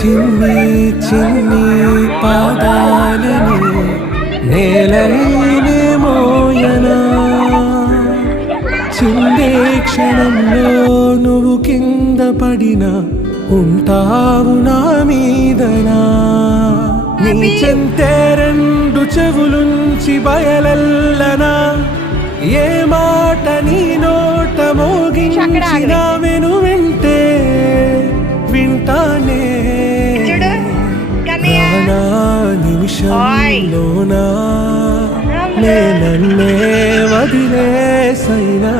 చిన్ని చిన్ని పాదాలని నేలైనే మోయనా చిందే క్షణంలో నువ్వు కింద పడినా ఉంటావు నా మీదనా నీ చెంతే రెండు చెవులుంచి బయలల్లనా ఏ మాట నీ నోట మోగించిన వెను వింటే వింటానే నా నిమిషంలోనా నేనన్నే వదిలేసైనా